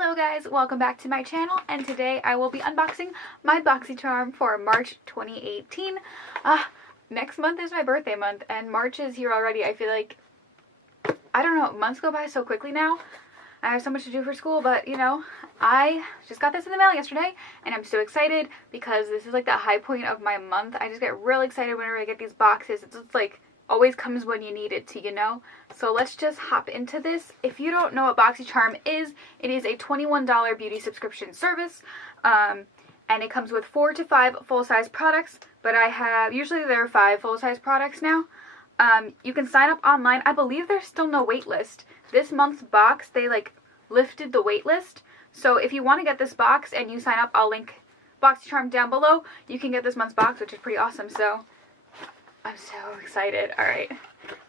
Hello guys, welcome back to my channel, and today I will be unboxing my BoxyCharm for March 2018. Next month is my birthday month, and March is here already. I feel like, I don't know, months go by so quickly now. I have so much to do for school, but you know, I just got this in the mail yesterday, and I'm so excited because this is like the high point of my month. I just get really excited whenever I get these boxes. It's just like, always comes when you need it to, you know? So let's just hop into this. If you don't know what BoxyCharm is, it is a $21 beauty subscription service, and it comes with 4 to 5 full-size products, but usually there are 5 full-size products now. You can sign up online. I believe there's still no wait list. This month's box, they like lifted the wait list, so if you want to get this box and you sign up, I'll link BoxyCharm down below. You can get this month's box, which is pretty awesome, so I'm so excited. Alright,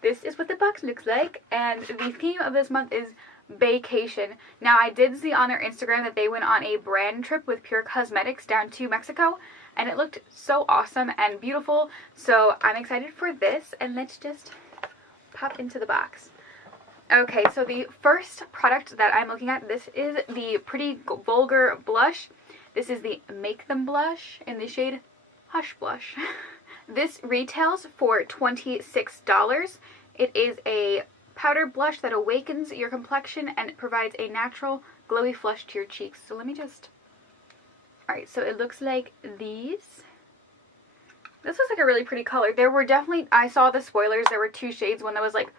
this is what the box looks like, and the theme of this month is vacation. Now, I did see on their Instagram that they went on a brand trip with Pure Cosmetics down to Mexico, and it looked so awesome and beautiful, so I'm excited for this, and let's just pop into the box. Okay, so the first product that I'm looking at, this is the Pretty Vulgar Blush. This is the Make Them Blush in the shade Hush Blush. This retails for $26. It is a powder blush that awakens your complexion and it provides a natural glowy flush to your cheeks. So let me just... Alright, so it looks like these. This was like a really pretty color. There were definitely... I saw the spoilers. There were 2 shades. One that was like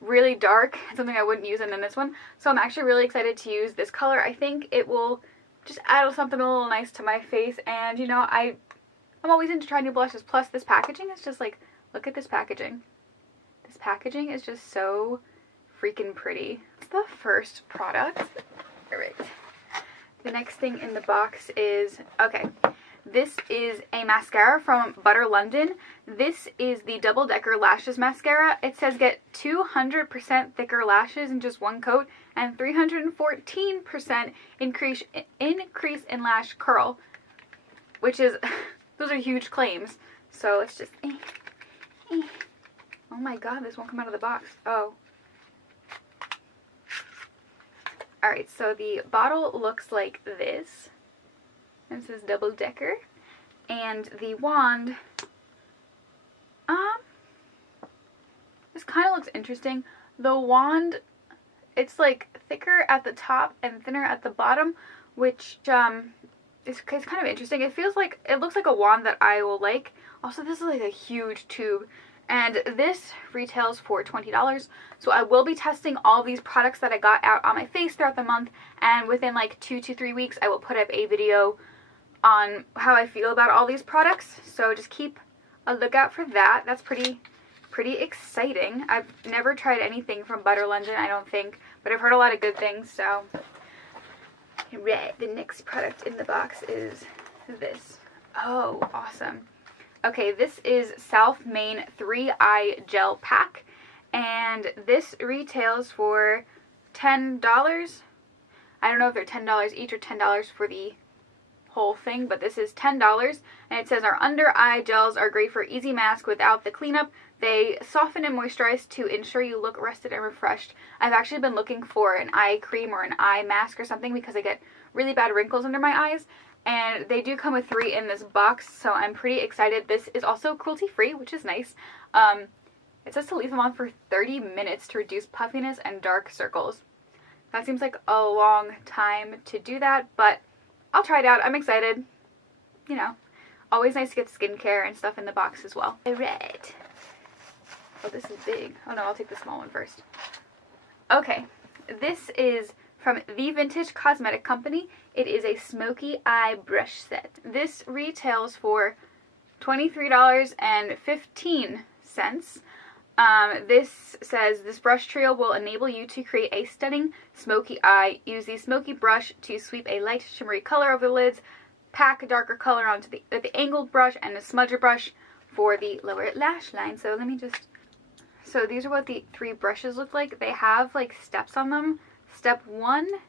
really dark, something I wouldn't use, and then this one. So I'm actually really excited to use this color. I think it will just add something a little nice to my face, and you know, I'm always into trying new blushes, plus this packaging is just like, look at this packaging. This packaging is just so freaking pretty. It's the first product. Alright. The next thing in the box is, okay, this is a mascara from Butter London. This is the Double Decker Lashes Mascara. It says get 200% thicker lashes in just one coat and 314% increase in lash curl, which is... Those are huge claims. So let's just... Oh my god, this won't come out of the box. Oh. Alright, so the bottle looks like this. This is Double Decker. And the wand... This kind of looks interesting. The wand, it's like thicker at the top and thinner at the bottom, which... It's kind of interesting. It feels like, it looks like a wand that I will like. Also, this is like a huge tube, and this retails for $20. So I will be testing all these products that I got out on my face throughout the month, and within like 2 to 3 weeks I will put up a video on how I feel about all these products. So just keep a lookout for that. That's pretty exciting. I've never tried anything from Butter London, I don't think, but I've heard a lot of good things, so... Right, the next product in the box is this. Oh, awesome. Okay, this is South Main 3-Eye Gel Pack, and this retails for $10. I don't know if they're $10 each or $10 for the whole thing, but this is $10, and it says our under eye gels are great for easy mask without the cleanup. They soften and moisturize to ensure you look rested and refreshed. I've actually been looking for an eye cream or an eye mask or something because I get really bad wrinkles under my eyes, and they do come with 3 in this box, so I'm pretty excited. This is also cruelty-free, which is nice. It says to leave them on for 30 minutes to reduce puffiness and dark circles. That seems like a long time to do that, but I'll try it out. I'm excited. You know, always nice to get skincare and stuff in the box as well. Alright. Oh, this is big. Oh no, I'll take the small one first. Okay, this is from The Vintage Cosmetic Company. It is a smoky eye brush set. This retails for $23.15. This says, this brush trio will enable you to create a stunning smoky eye. Use the smoky brush to sweep a light shimmery color over the lids, pack a darker color onto the angled brush, and a smudger brush for the lower lash line. So let me just... So these are what the 3 brushes look like. They have like steps on them. Step 1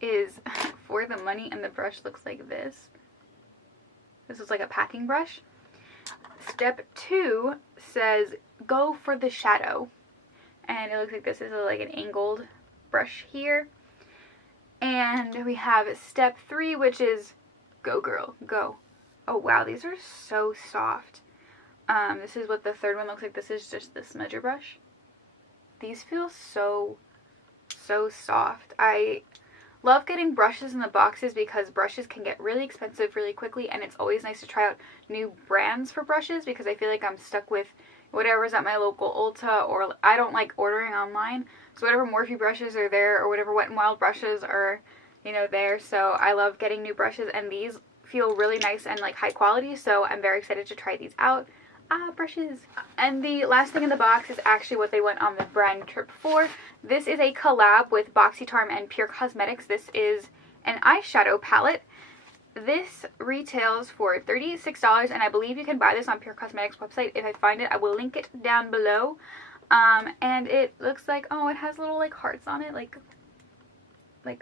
is for the money, and the brush looks like this. This is like a packing brush. Step 2 says go for the shadow, and it looks like this is like an angled brush here. And And we have step 3, which is go girl, go. Oh wow, these are so soft. This is what the third one looks like. This is just the smudger brush. These feel so soft. I love getting brushes in the boxes because brushes can get really expensive really quickly, and it's always nice to try out new brands for brushes because I feel like I'm stuck with whatever's at my local Ulta, or I don't like ordering online. So whatever Morphe brushes are there, or whatever Wet n Wild brushes are, you know, there. So I love getting new brushes, and these feel really nice and like high quality, so I'm very excited to try these out. Brushes. And the last thing in the box is actually what they went on the brand trip for. This is a collab with BoxyCharm and Pure Cosmetics. This is an eyeshadow palette. This retails for $36, and I believe you can buy this on Pure Cosmetics website. If I find it, I will link it down below. And it looks like, oh, it has little like hearts on it, like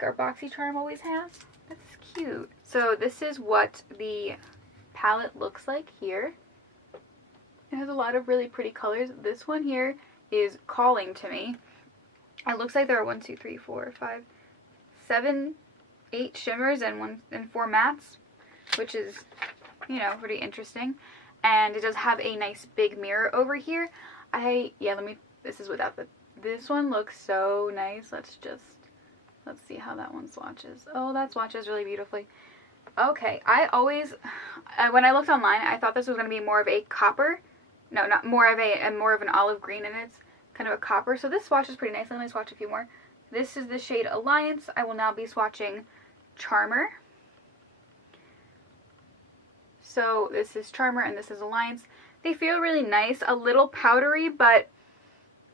our BoxyCharm always has. That's cute. So this is what the palette looks like here. It has a lot of really pretty colors. This one here is calling to me. It looks like there are 1, 2, 3, 4, 5, 7, 8 shimmers and 4 mattes, which is, you know, pretty interesting. And it does have a nice big mirror over here. This is without this one looks so nice. Let's see how that one swatches. Oh, that swatches really beautifully. Okay, when I looked online, I thought this was going to be more of a copper. No, not more of an olive green, and it's kind of a copper. So this swatches pretty nicely. Let me swatch a few more. This is the shade Alliance. I will now be swatching Charmer. So this is Charmer and this is Alliance. They feel really nice, a little powdery, but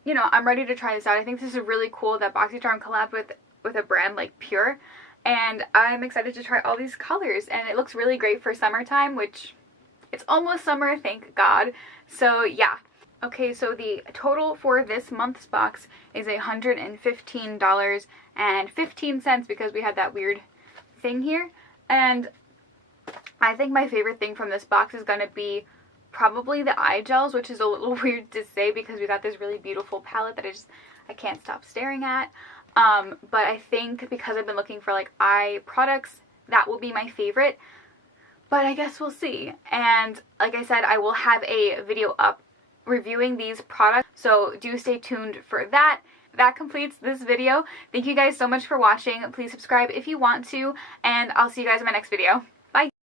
you know, I'm ready to try this out. I think this is really cool that BoxyCharm collabed with a brand like Pure, and I'm excited to try all these colors, and it looks really great for summertime, which it's almost summer, thank God. So yeah. Okay, so the total for this month's box is $115.15 because we had that weird thing here. And I think my favorite thing from this box is going to be probably the eye gels, which is a little weird to say because we got this really beautiful palette that I can't stop staring at. But I think because I've been looking for like eye products, that will be my favorite. But I guess we'll see. And like I said, I will have a video up reviewing these products, so do stay tuned for that. That completes this video. Thank you guys so much for watching. Please subscribe if you want to, and I'll see you guys in my next video.